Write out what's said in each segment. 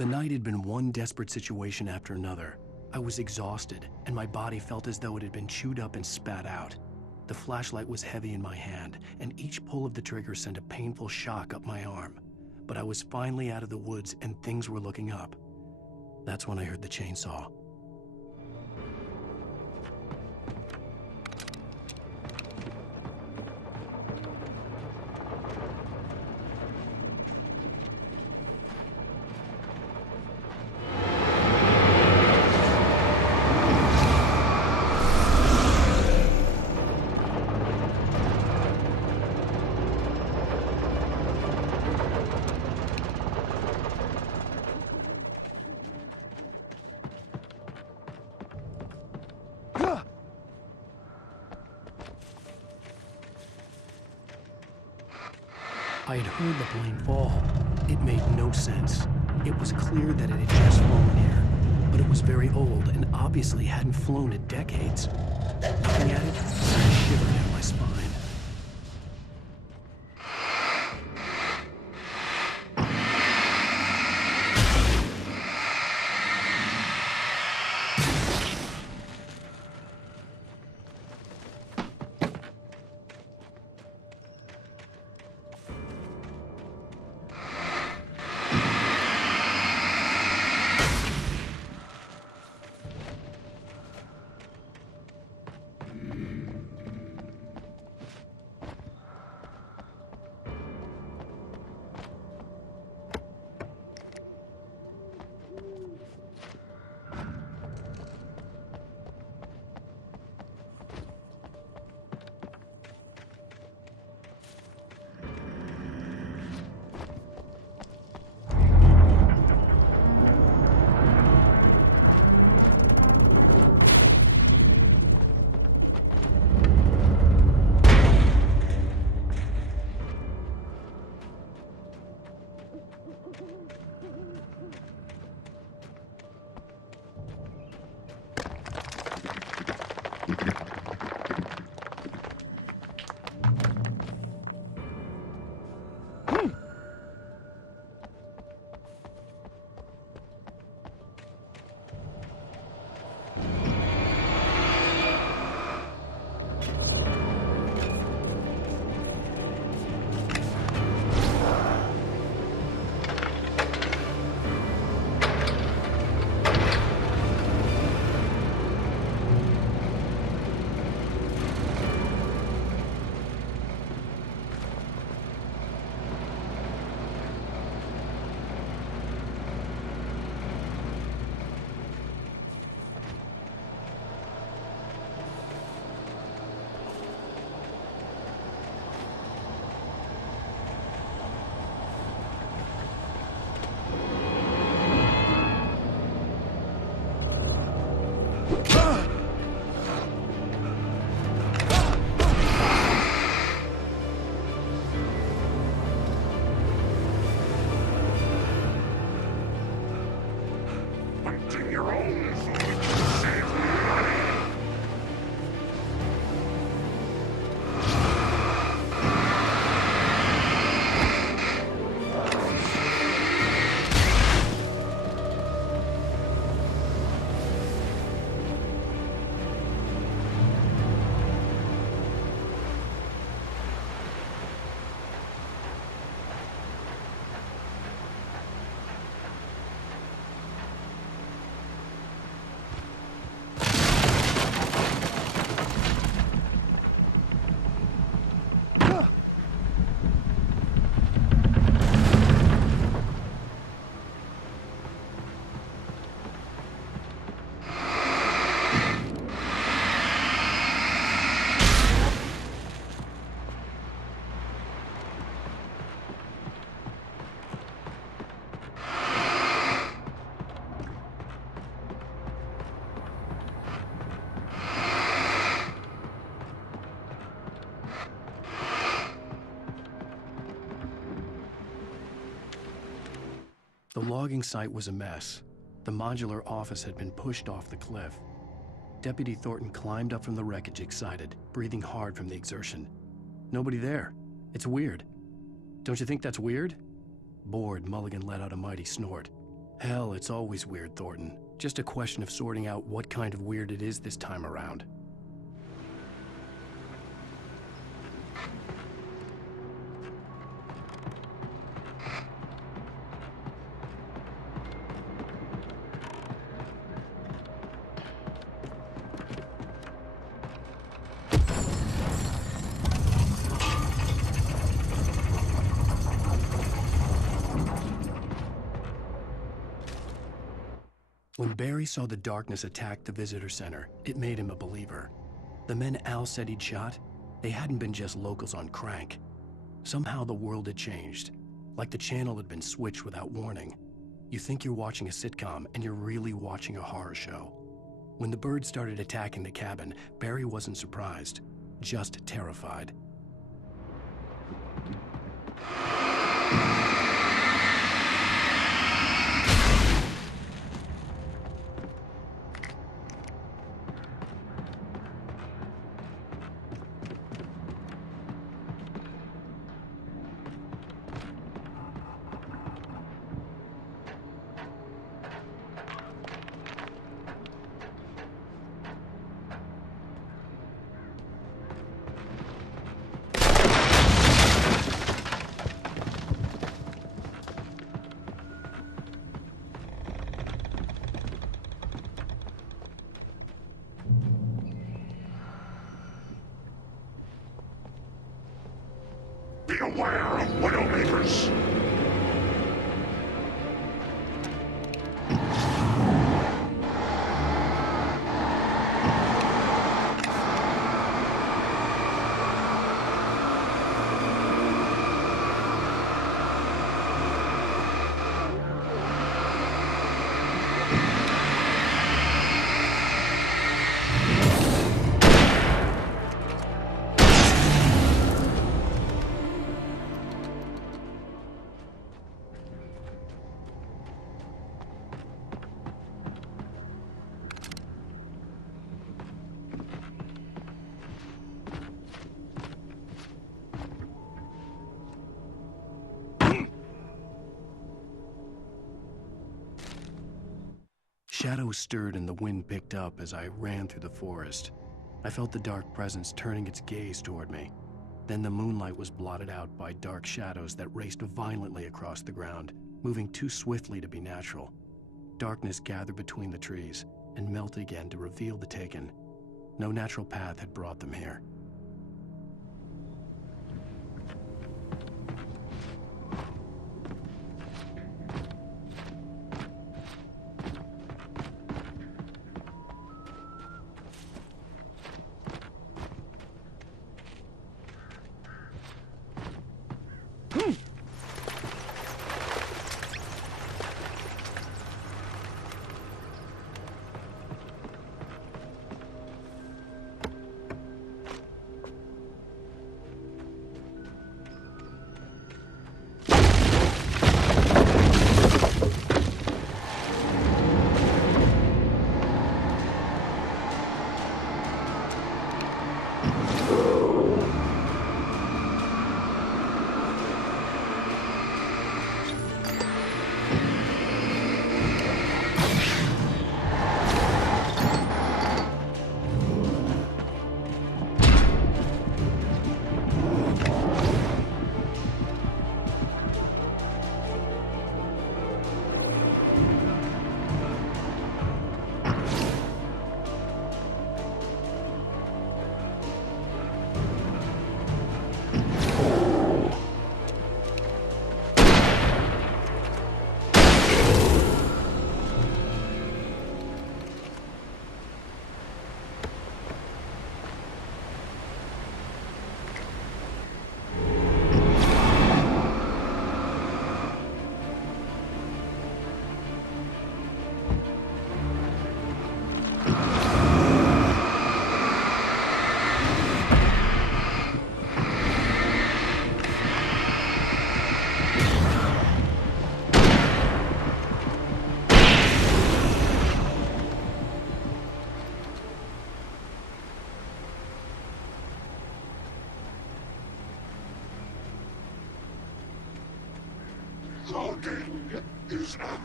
The night had been one desperate situation after another. I was exhausted, and my body felt as though it had been chewed up and spat out. The flashlight was heavy in my hand, and each pull of the trigger sent a painful shock up my arm. But I was finally out of the woods, and things were looking up. That's when I heard the chainsaw. I had heard the plane fall. It made no sense. It was clear that it had just fallen here, but it was very old and obviously hadn't flown in decades. Looking at it, I sent a shiver down my spine. The logging site was a mess. The modular office had been pushed off the cliff. Deputy Thornton climbed up from the wreckage excited, breathing hard from the exertion. Nobody there. It's weird. Don't you think that's weird? Bored, Mulligan let out a mighty snort. Hell, it's always weird, Thornton. Just a question of sorting out what kind of weird it is this time around. When Barry saw the darkness attack the visitor center, it made him a believer. The men Al said he'd shot, they hadn't been just locals on crank. Somehow the world had changed, like the channel had been switched without warning. You think you're watching a sitcom, and you're really watching a horror show. When the birds started attacking the cabin, Barry wasn't surprised, just terrified. Be aware of Widowmakers! Shadows stirred and the wind picked up as I ran through the forest. I felt the dark presence turning its gaze toward me. Then the moonlight was blotted out by dark shadows that raced violently across the ground, moving too swiftly to be natural. Darkness gathered between the trees and melted again to reveal the Taken. No natural path had brought them here.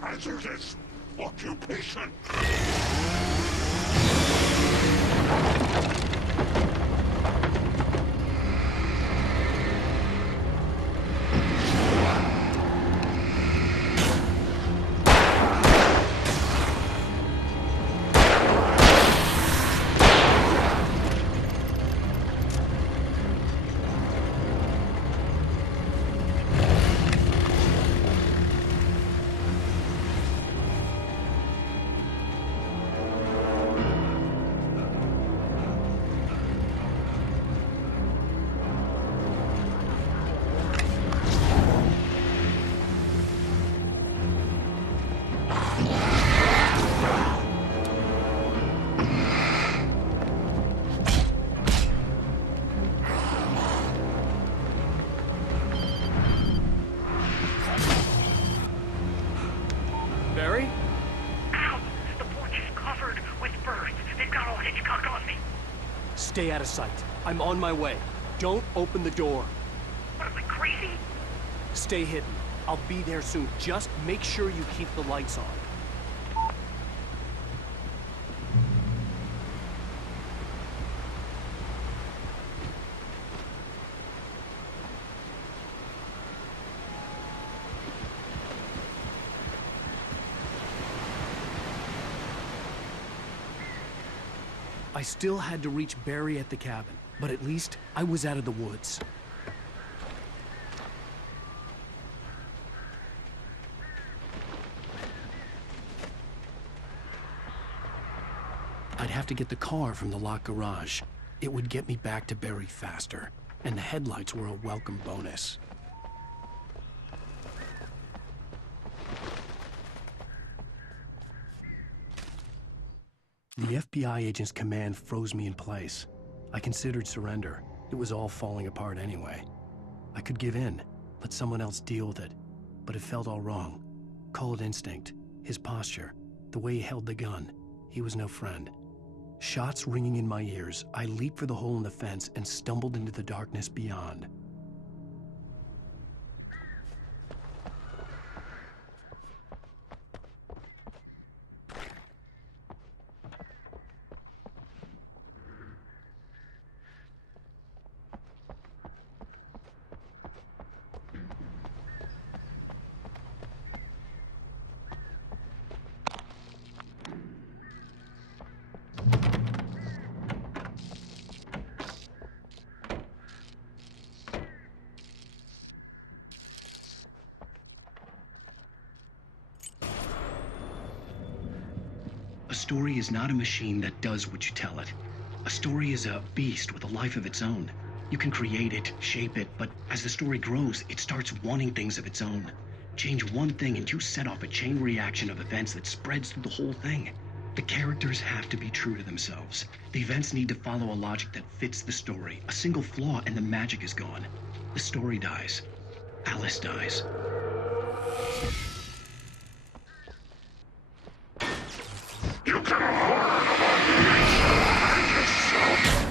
Hazardous occupation. Barry? Ow! The porch is covered with birds. They've got all Hitchcock on me. Stay out of sight. I'm on my way. Don't open the door. What am I, crazy? Stay hidden. I'll be there soon. Just make sure you keep the lights on. I still had to reach Barry at the cabin, but at least I was out of the woods. I'd have to get the car from the locked garage. It would get me back to Barry faster, and the headlights were a welcome bonus. The FBI agent's command froze me in place. I considered surrender. It was all falling apart anyway. I could give in, let someone else deal with it, but it felt all wrong. Call it instinct, his posture, the way he held the gun. He was no friend. Shots ringing in my ears, I leaped for the hole in the fence and stumbled into the darkness beyond. A story is not a machine that does what you tell it. A story is a beast with a life of its own. You can create it, shape it, but as the story grows, it starts wanting things of its own. Change one thing and you set off a chain reaction of events that spreads through the whole thing. The characters have to be true to themselves. The events need to follow a logic that fits the story. A single flaw and the magic is gone. The story dies. Alice dies. You can learn about nature and yourself.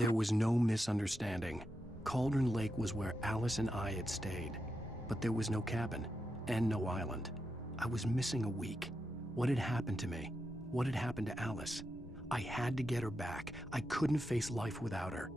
There was no misunderstanding. Cauldron Lake was where Alice and I had stayed, but there was no cabin and no island. I was missing a week. What had happened to me? What had happened to Alice? I had to get her back. I couldn't face life without her.